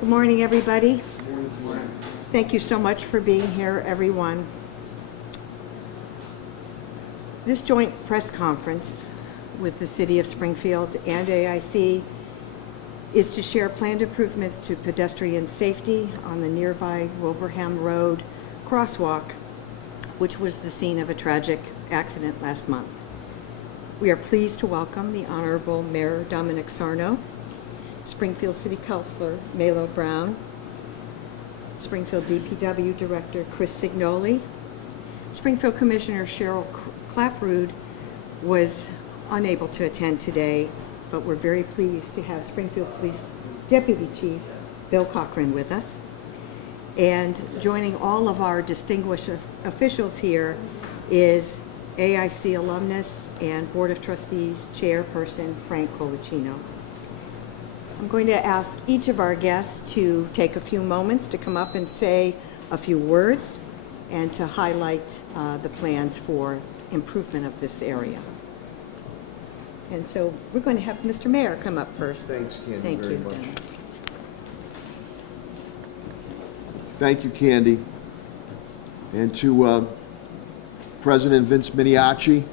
Good morning, everybody. Thank you so much for being here, everyone. This joint press conference with the City of Springfield and AIC is to share planned improvements to pedestrian safety on the nearby Wilbraham Road crosswalk, which was the scene of a tragic accident last month. We are pleased to welcome the Honorable Mayor Dominic Sarno, Springfield City Councilor Melo Brown, Springfield DPW Director Chris Signoli. Springfield Commissioner Cheryl Clapprood was unable to attend today, but we're very pleased to have Springfield Police Deputy Chief Bill Cochran with us. And joining all of our distinguished officials here is AIC alumnus and Board of Trustees Chairperson Frank Colicino. I'm going to ask each of our guests to take a few moments to come up and say a few words and to highlight the plans for improvement of this area. And so we're going to have Mr. Mayor come up first. Thanks, Candy, Thank very you. much. Thank you, Candy. And to President Vince Miniacci.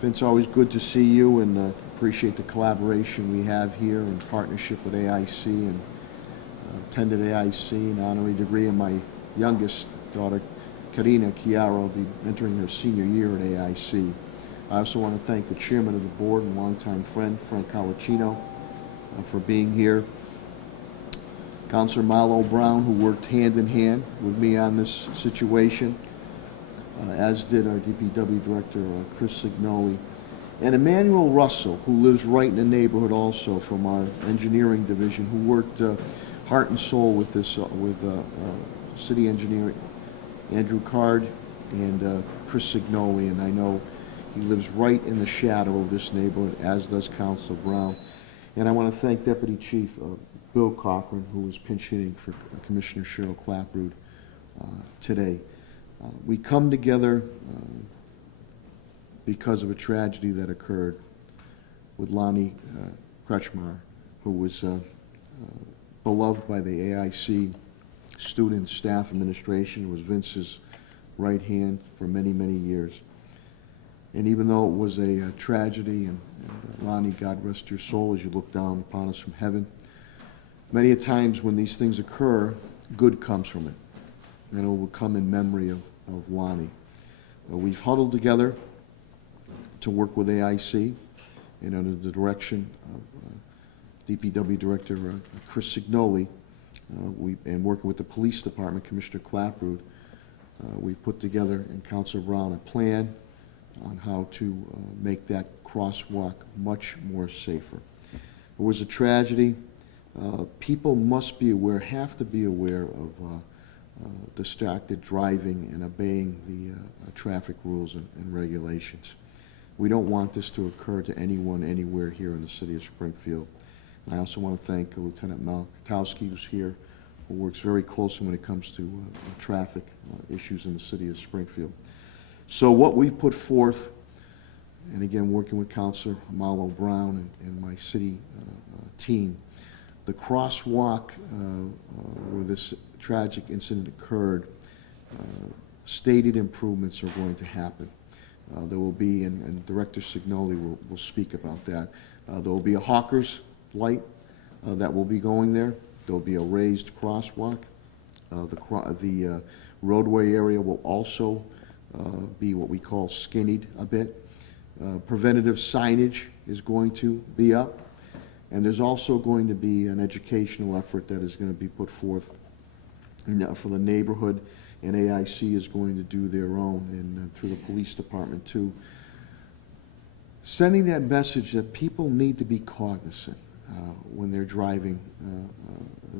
Vince, always good to see you, and appreciate the collaboration we have here in partnership with AIC, and attended AIC an honorary degree, and my youngest daughter, Karina Chiaro, will be entering her senior year at AIC. I also want to thank the chairman of the board and longtime friend, Frank Colicino, for being here. Councilor Malo Brown, who worked hand in hand with me on this situation, as did our DPW director, Chris Signoli, and Emmanuel Russell, who lives right in the neighborhood also, from our engineering division, who worked heart and soul with this, city engineer Andrew Card and Chris Signoli, and I know he lives right in the shadow of this neighborhood, as does Councilor Brown. And I want to thank Deputy Chief Bill Cochran, who was pinch hitting for Commissioner Cheryl Clapprood today. We come together because of a tragedy that occurred with Lonnie Kretschmar, who was beloved by the AIC student staff administration, was Vince's right hand for many, many years. And even though it was a tragedy, and Lonnie, God rest your soul as you look down upon us from heaven, many a times when these things occur, good comes from it, and it will come in memory of Lonnie. We've huddled together to work with AIC, and under the direction of DPW Director Chris Signoli, and working with the Police Department, Commissioner Clapprood, we put together, and Councilor Brown, a plan on how to make that crosswalk much more safer. It was a tragedy. People must be aware, have to be aware of distracted driving and obeying the traffic rules and regulations. We don't want this to occur to anyone anywhere here in the city of Springfield. And I also want to thank Lieutenant Malkowski, who's here, who works very closely when it comes to traffic issues in the city of Springfield. So what we put forth, and again working with Councilor Malo Brown and my city team, the crosswalk where this tragic incident occurred, stated improvements are going to happen. There will be, and Director Signoli will speak about that, there will be a hawker's light that will be going there. There will be a raised crosswalk. The roadway area will also be what we call skinnied a bit. Preventative signage is going to be up. And there's also going to be an educational effort that is going to be put forth for the neighborhood, and AIC is going to do their own, and through the police department too. Sending that message that people need to be cognizant when they're driving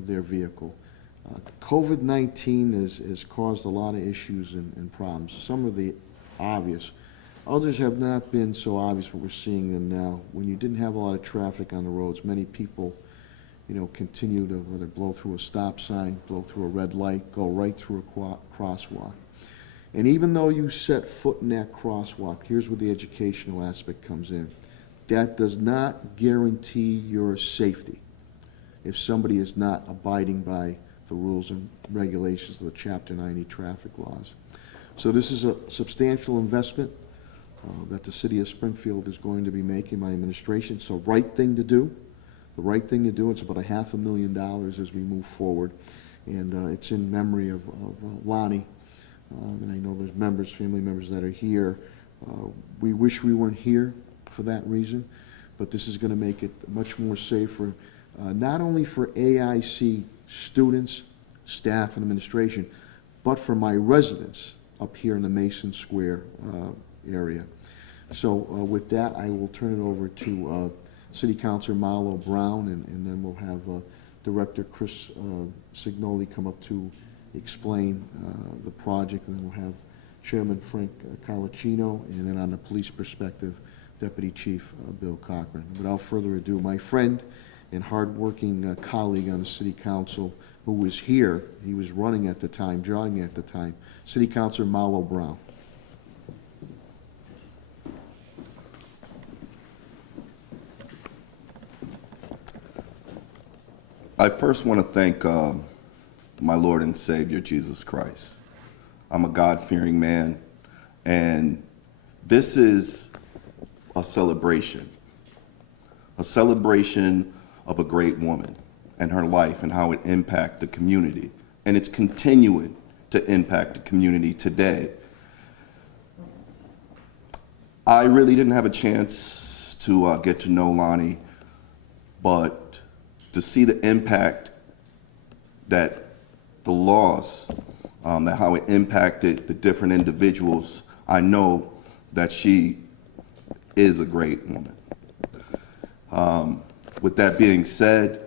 their vehicle. COVID-19 has caused a lot of issues and problems. Some of the obvious. Others have not been so obvious, but we're seeing them now. When you didn't have a lot of traffic on the roads, many people, continue to, whether blow through a stop sign, blow through a red light, go right through a crosswalk. And even though you set foot in that crosswalk, here's where the educational aspect comes in. That does not guarantee your safety. if somebody is not abiding by the rules and regulations of the Chapter 90 traffic laws. So this is a substantial investment that the city of Springfield is going to be making, my administration. It's the right thing to do. The right thing to do. It's about $500,000 as we move forward. And it's in memory of Lonnie. And I know there's members, family members that are here. We wish we weren't here for that reason, but this is going to make it much more safer, not only for AIC students, staff, and administration, but for my residents up here in the Mason Square area. So with that, I will turn it over to City Councilor Marlo Brown, and then we'll have Director Chris Signoli come up to explain the project, and then we'll have Chairman Frank Carlicino, and then on the police perspective, Deputy Chief Bill Cochran. Without further ado, my friend and hardworking colleague on the City Council, who was here, he was running at the time, jogging at the time, City Councilor Marlo Brown. I first want to thank my Lord and Savior, Jesus Christ. I'm a God-fearing man, and this is a celebration of a great woman and her life and how it impacted the community. And it's continuing to impact the community today. I really didn't have a chance to get to know Lonnie, but to see the impact that the loss, that how it impacted the different individuals, I know that she is a great woman. With that being said,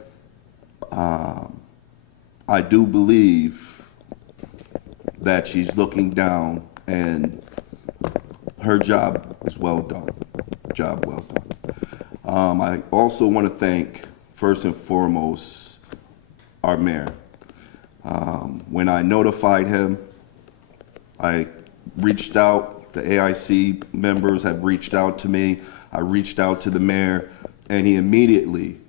I do believe that she's looking down and her job is well done. Job well done. I also want to thank, first and foremost, our mayor. When I notified him, I reached out, the AIC members have reached out to me, I reached out to the mayor, and he immediately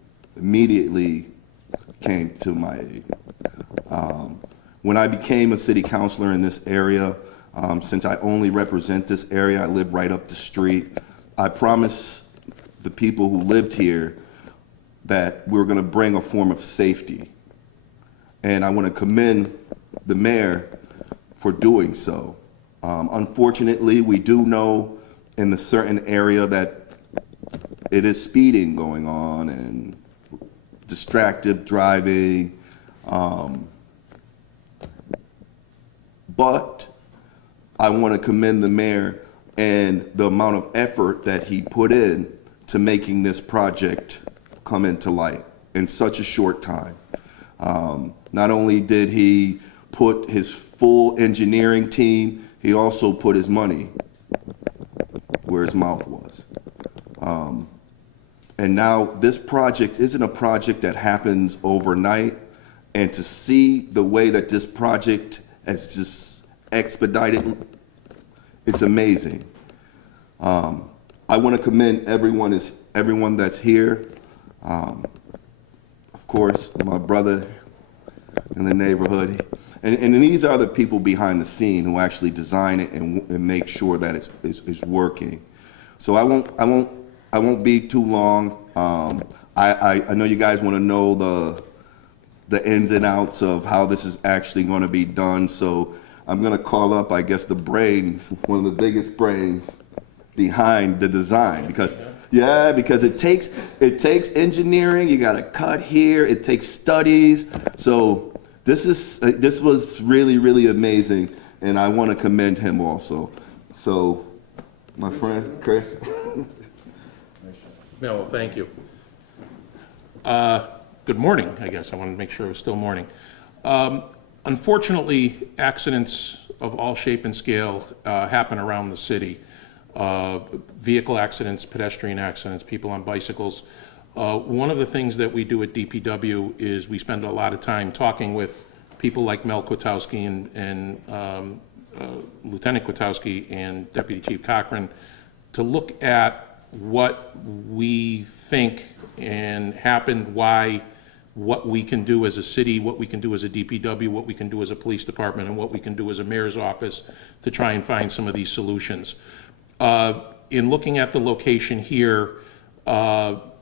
came to my aid. When I became a city councilor in this area, since I only represent this area, I live right up the street, I promised the people who lived here that we were going to bring a form of safety. And I want to commend the mayor for doing so. Unfortunately, we do know in the certain area that it is speeding going on and distracted driving. But I want to commend the mayor and the amount of effort that he put in to making this project come into light in such a short time. Not only did he put his full engineering team, he also put his money where his mouth was. And now this project isn't a project that happens overnight, and to see the way that this project has just expedited, it's amazing. I want to commend everyone that's here. Of course, my brother in the neighborhood. And these are the people behind the scene who actually design it and make sure that it's working. So I won't be too long. I know you guys want to know the ins and outs of how this is actually going to be done. So I'm going to call up, I guess, the brains, one of the biggest brains behind the design, because it takes engineering. You got to cut here. It takes studies. So this was really, really amazing, and I want to commend him also. So, my friend Chris. No, well, thank you. Good morning, I guess. I want to make sure it was still morning. Unfortunately, accidents of all shape and scale happen around the city. Vehicle accidents, pedestrian accidents, people on bicycles. One of the things that we do at DPW is we spend a lot of time talking with people like Mel Kwiatkowski and Lieutenant Kwiatkowski and Deputy Chief Cochran to look at what we think and happened, why what we can do as a city, what we can do as a DPW, what we can do as a police department, and what we can do as a mayor's office to try and find some of these solutions. In looking at the location here, throughout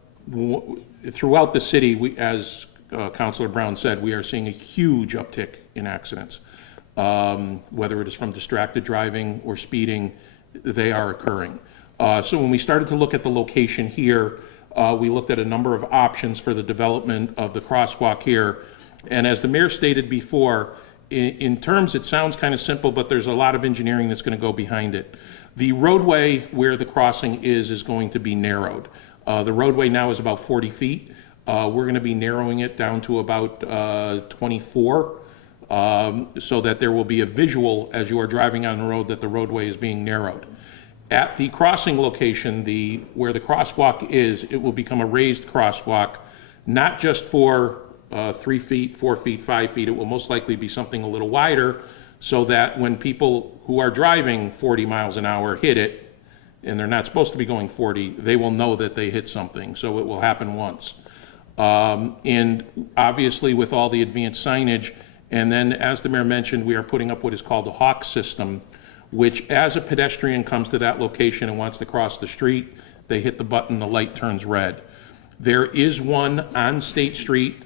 the city, as Councilor Brown said, we are seeing a huge uptick in accidents. Whether it is from distracted driving or speeding, they are occurring. So when we started to look at the location here, we looked at a number of options for the development of the crosswalk here. And as the mayor stated before, in terms, it sounds kind of simple, but there's a lot of engineering that's going to go behind it. The roadway where the crossing is going to be narrowed. The roadway now is about 40 feet. We're going to be narrowing it down to about 24, so that there will be a visual as you are driving on the road that the roadway is being narrowed. At the crossing location, where the crosswalk is, it will become a raised crosswalk, not just for 3 feet, 4 feet, 5 feet. It will most likely be something a little wider, so that when people who are driving 40 miles an hour hit it, and they're not supposed to be going 40, they will know that they hit something, so it will happen once. And obviously with all the advanced signage, and then as the mayor mentioned, we are putting up what is called the Hawk system, which as a pedestrian comes to that location and wants to cross the street, they hit the button, the light turns red. There is one on State Street,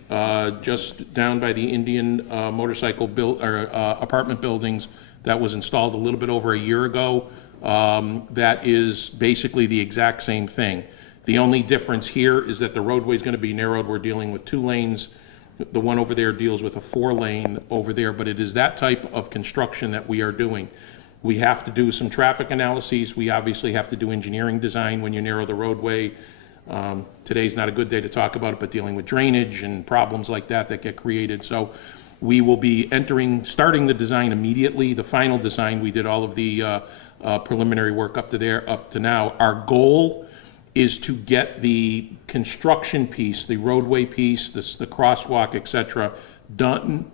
just down by the Indian motorcycle apartment buildings, that was installed a little bit over a year ago. That is basically the exact same thing. The only difference here is that the roadway is going to be narrowed. We're dealing with 2 lanes. The one over there deals with a 4-lane over there, but it is that type of construction that we are doing. We have to do some traffic analyses. We obviously have to do engineering design when you narrow the roadway. Today's not a good day to talk about it, but dealing with drainage and problems like that get created. So we will be starting the design immediately. The final design, we did all of the preliminary work up to now. Our goal is to get the construction piece, the roadway piece, the crosswalk, et cetera, done,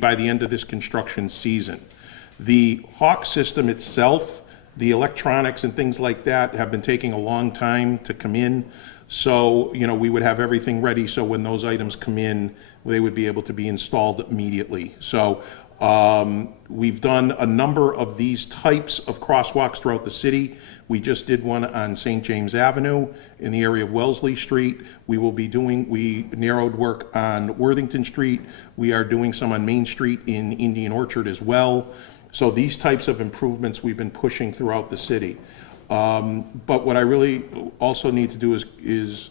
by the end of this construction season. The Hawk system itself, the electronics and things like that have been taking a long time to come in. So, we would have everything ready so when those items come in, they would be able to be installed immediately. So we've done a number of these types of crosswalks throughout the city. We just did one on St. James Avenue in the area of Wellesley Street. We narrowed work on Worthington Street. We are doing some on Main Street in Indian Orchard as well. So these types of improvements we've been pushing throughout the city. But what I really also need to do is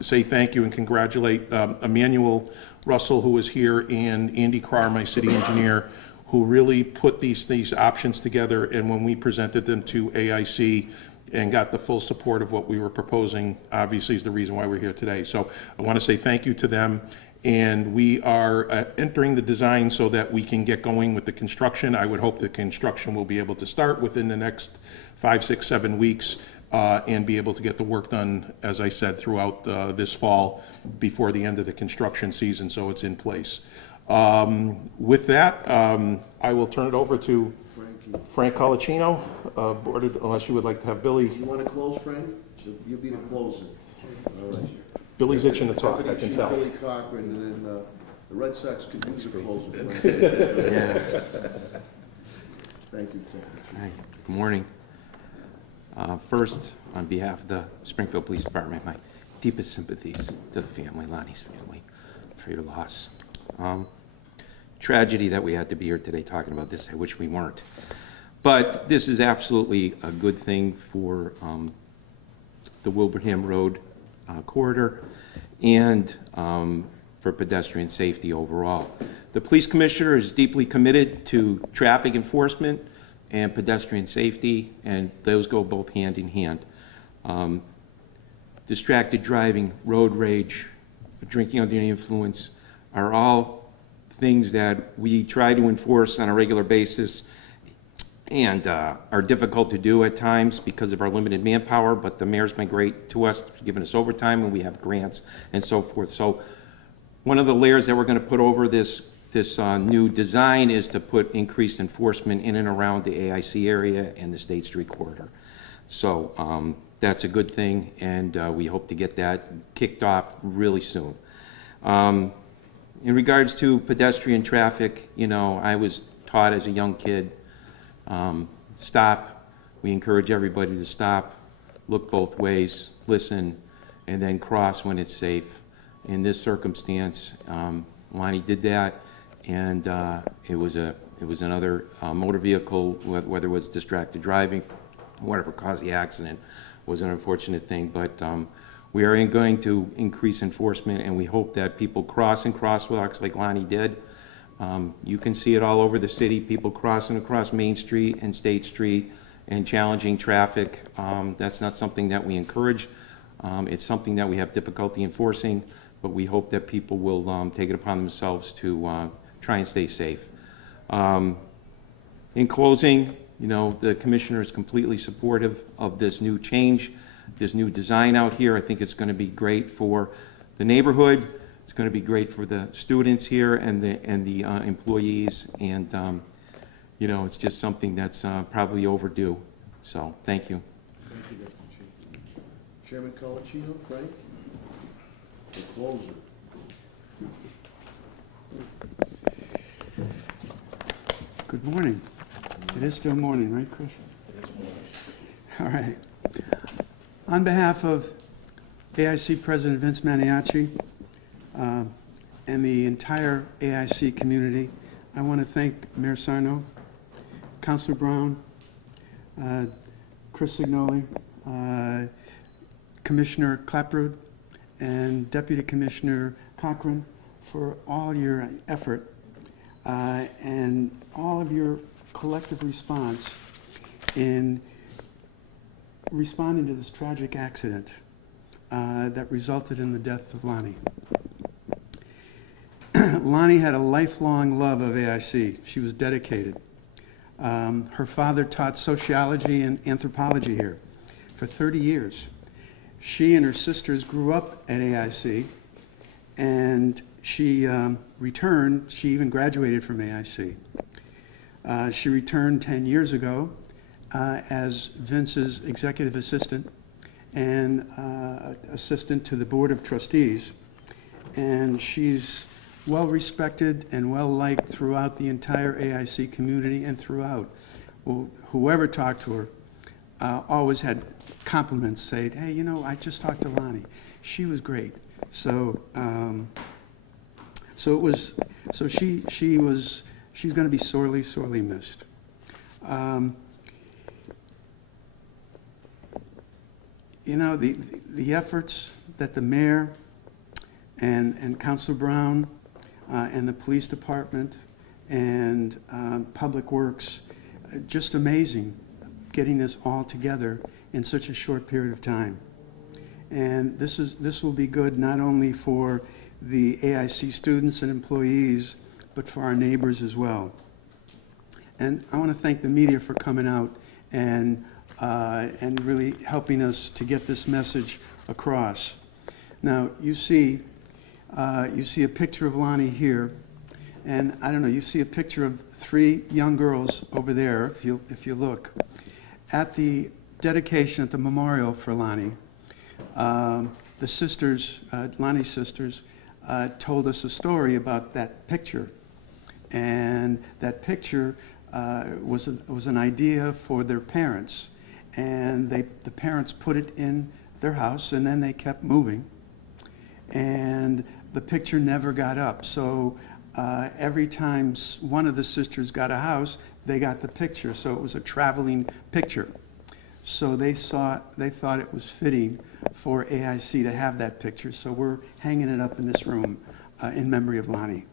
say thank you and congratulate Emmanuel Russell, who is here, and Andy Carr, my city engineer, who really put these options together. And when we presented them to AIC and got the full support of what we were proposing, obviously is the reason why we're here today. So I want to say thank you to them. And we are entering the design so that we can get going with the construction. I would hope the construction will be able to start within the next 5, 6, 7 weeks and be able to get the work done, as I said, throughout this fall before the end of the construction season, so it's in place. With that, I will turn it over to Frank Colicino, unless you would like to have Billy. You want to close, Frank? You'll be the closer. All right. Billy's itching to talk, I can tell. Billy Cochran, and then the Red Sox could use a closer. Yeah. Thank you. Hi, good morning. First, on behalf of the Springfield Police Department, my deepest sympathies to the family, Lonnie's family, for your loss. Tragedy that we had to be here today talking about this. I wish we weren't. But this is absolutely a good thing for the Wilbraham Road corridor and for pedestrian safety overall. The police commissioner is deeply committed to traffic enforcement and pedestrian safety, and those go both hand in hand. Distracted driving, road rage, drinking under the influence are all things that we try to enforce on a regular basis and are difficult to do at times because of our limited manpower, but the mayor's been great to us, giving us overtime, and we have grants and so forth. So one of the layers that we're going to put over this new design is to put increased enforcement in and around the AIC area and the State Street corridor. So that's a good thing, and we hope to get that kicked off really soon. In regards to pedestrian traffic, you know, I was taught as a young kid, stop. We encourage everybody to stop, look both ways, listen, and then cross when it's safe. In this circumstance, Lonnie did that, and it was another motor vehicle, whether it was distracted driving, whatever caused the accident, was an unfortunate thing. But we are going to increase enforcement, and we hope that people cross in crosswalks like Lonnie did. You can see it all over the city, people crossing across Main Street and State Street and challenging traffic. That's not something that we encourage. It's something that we have difficulty enforcing, but we hope that people will take it upon themselves to try and stay safe. In closing, you know, the commissioner is completely supportive of this new change, this new design out here. I think it's going to be great for the neighborhood. It's going to be great for the students here and the employees, and you know, it's just something that's probably overdue. So, thank you. Thank you, Deputy Chief. Chairman Colacino, Frank, the closer. Good morning. It is still morning, right, Chris? All right. On behalf of AIC President Vince Maniaci and the entire AIC community, I want to thank Mayor Sarno, Councilor Brown, Chris Signoli, Commissioner Clapperud, and Deputy Commissioner Cochran for all your effort and all of your collective response in responding to this tragic accident that resulted in the death of Lonnie. Lonnie had a lifelong love of AIC. She was dedicated. Her father taught sociology and anthropology here for 30 years. She and her sisters grew up at AIC, and she returned. She even graduated from AIC. She returned 10 years ago as Vince's executive assistant and assistant to the Board of Trustees. And she's well respected and well liked throughout the entire AIC community and throughout. Well, whoever talked to her always had compliments, saying, hey, you know, I just talked to Lonnie. She was great. So she's going to be sorely, sorely missed. You know, the efforts that the mayor and Councilor Brown and the police department and Public Works, just amazing getting this all together in such a short period of time. And this will be good not only for the AIC students and employees, but for our neighbors as well. And I want to thank the media for coming out and really helping us to get this message across. Now, you see a picture of Lonnie here, and I don't know, you see a picture of 3 young girls over there, if you look. At the dedication, at the memorial for Lonnie, the sisters, Lonnie's sisters, told us a story about that picture. And that picture was an idea for their parents. And the parents put it in their house, and then they kept moving. And the picture never got up. So every time one of the sisters got a house, they got the picture. So it was a traveling picture. So they thought it was fitting for AIC to have that picture. So we're hanging it up in this room in memory of Lonnie.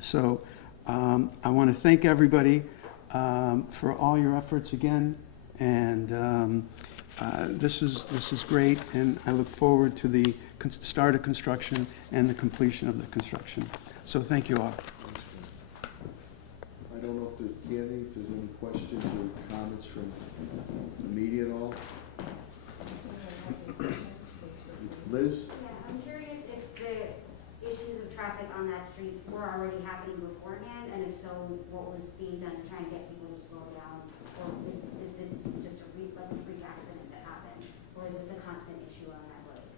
So I want to thank everybody for all your efforts again. And this is great, and I look forward to the start of construction and the completion of the construction. So thank you all. I don't know if there's any questions or comments from the media at all. Liz? Yeah, I'm curious if the issues of traffic on that street were already happening beforehand, and if so, what was being done to try and get people to slow down? Or is this just a freak accident that happened? Or is this a constant issue on that road?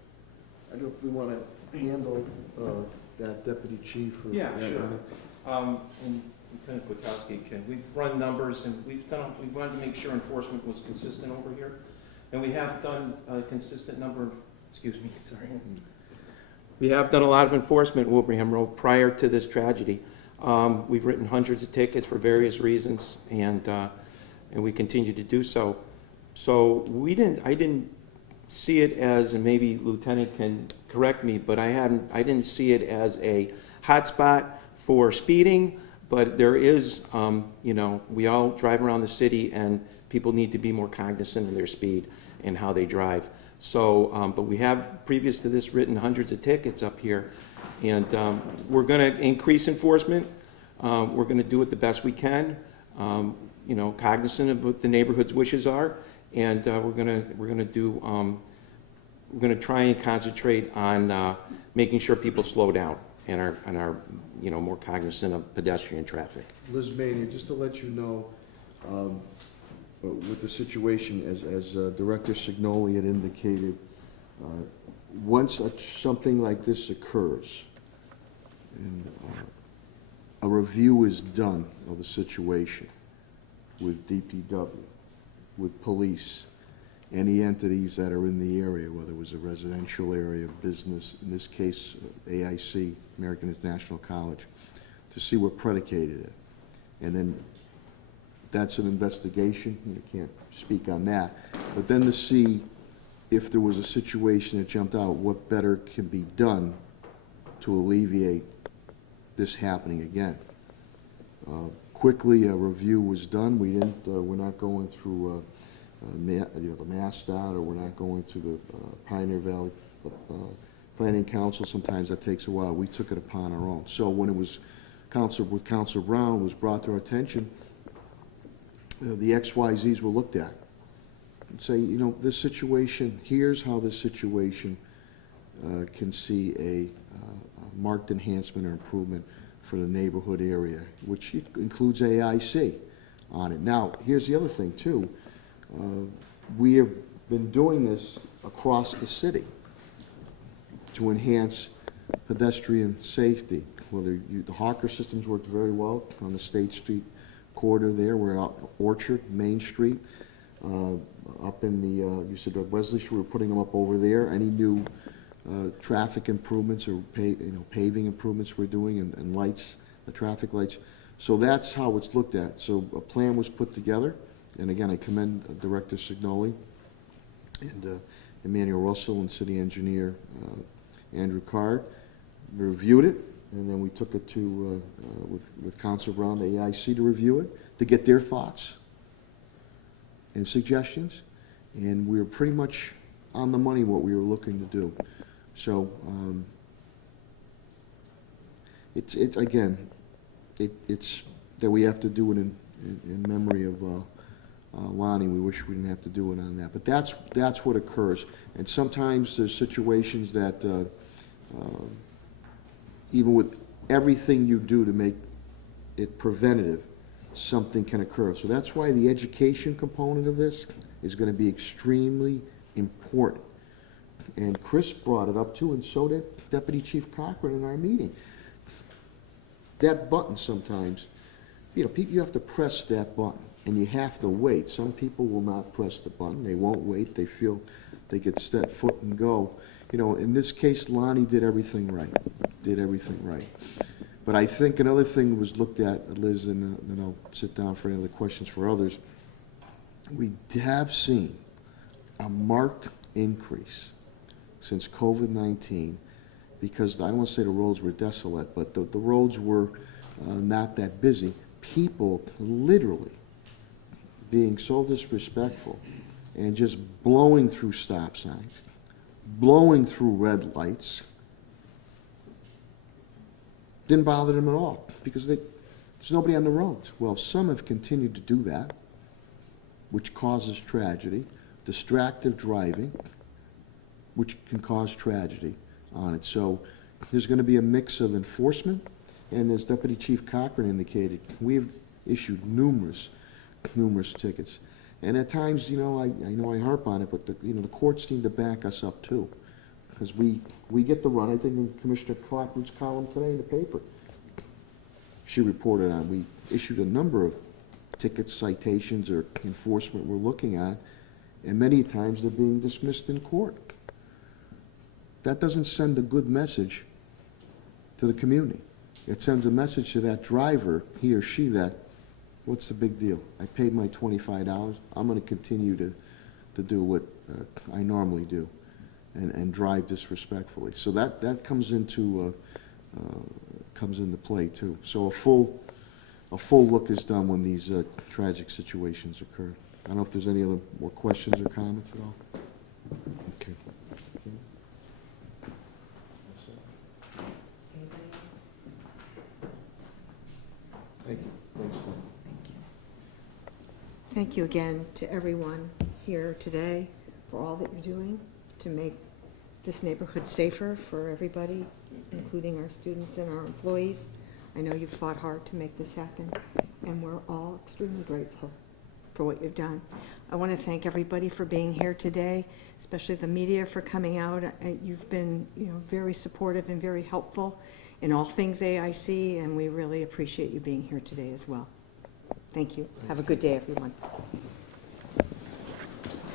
I don't know if we want to handle that, Deputy Chief? Or Yeah, sure. And Lieutenant Kwiatkowski, we've run numbers, and we wanted to make sure enforcement was consistent over here. And we have done a consistent number, excuse me, sorry. We have done a lot of enforcement in Wilbraham Road prior to this tragedy. We've written hundreds of tickets for various reasons, and we continue to do so. So I didn't see it as, and maybe Lieutenant can correct me, but I didn't see it as a hotspot for speeding. But there is, you know, we all drive around the city, and people need to be more cognizant of their speed and how they drive. So, but we have, previous to this, written hundreds of tickets up here, and we're going to increase enforcement. We're going to do it the best we can, you know, cognizant of what the neighborhood's wishes are, and we're going to try and concentrate on making sure people slow down and are you know, more cognizant of pedestrian traffic. Liz Mania, just to let you know, with the situation, as Director Signoli had indicated, once something like this occurs, and a review is done of the situation with DPW, with police, any entities that are in the area, whether it was a residential area, business, in this case, AIC, American International College, to see what predicated it. And then that's an investigation. You can't speak on that. But then to see if there was a situation that jumped out, what better can be done to alleviate this happening again. Quickly, a review was done. We didn't. We're not going through you know, the MassDOT, or we're not going through the Pioneer Valley Planning Council. Sometimes that takes a while. We took it upon our own. So when it was with Councilor Brown was brought to our attention, the XYZs were looked at and say, you know, this situation, here's how this situation can see a marked enhancement or improvement for the neighborhood area, which includes AIC on it. Now, here's the other thing, too. We have been doing this across the city to enhance pedestrian safety. Whether the Hawker systems worked very well on the State Street corridor there. We're out Orchard, Main Street, up in the, you said Wesley Street, we're putting them up over there. Any new traffic improvements or paving improvements we're doing, and lights, the traffic lights. So that's how it's looked at. So a plan was put together. And again, I commend Director Signoli and Emmanuel Russell and City Engineer Andrew Card. We reviewed it, and then we took it to, with Councilor Brown, the AIC, to review it, to get their thoughts and suggestions. And we were pretty much on the money what we were looking to do. So it's that we have to do it in memory of Lonnie. We wish we didn't have to do it on that, but that's what occurs. And sometimes there's situations that even with everything you do to make it preventative, something can occur. So that's why the education component of this is going to be extremely important. And Chris brought it up too, and so did Deputy Chief Cochran in our meeting. That button sometimes, you know, you have to press that button, and you have to wait. Some people will not press the button. They won't wait. They feel they get step foot and go. You know, in this case, Lonnie did everything right. But I think another thing was looked at, Liz, and then I'll sit down for any other questions for others. We have seen a marked increase since COVID-19, because I don't want to say the roads were desolate, but the roads were not that busy. People literally being so disrespectful and just blowing through stop signs, blowing through red lights, didn't bother them at all, because there's nobody on the roads. Well, some have continued to do that, which causes tragedy. Distracted driving, which can cause tragedy on it. So there's going to be a mix of enforcement, and as Deputy Chief Cochran indicated, we've issued numerous tickets. And at times, you know, I know I harp on it, but the courts need to back us up too. because we get the run, I think in Commissioner Clapper's column today in the paper, she reported on, we issued a number of tickets, citations, or enforcement we're looking at, and many times they're being dismissed in court. That doesn't send a good message to the community. It sends a message to that driver, he or she, that, what's the big deal? I paid my $25, I'm going to continue to do what I normally do and drive disrespectfully. So that comes into play too. So a full look is done when these tragic situations occur. I don't know if there's any other more questions or comments at all. Okay. Thank you. Thanks, Tom. Thank you again to everyone here today for all that you're doing to make this neighborhood safer for everybody, including our students and our employees. I know you've fought hard to make this happen, and we're all extremely grateful for what you've done. I want to thank everybody for being here today, especially the media for coming out. You've been, very supportive and very helpful in all things AIC, and we really appreciate you being here today as well. Thank you. Have a good day, everyone.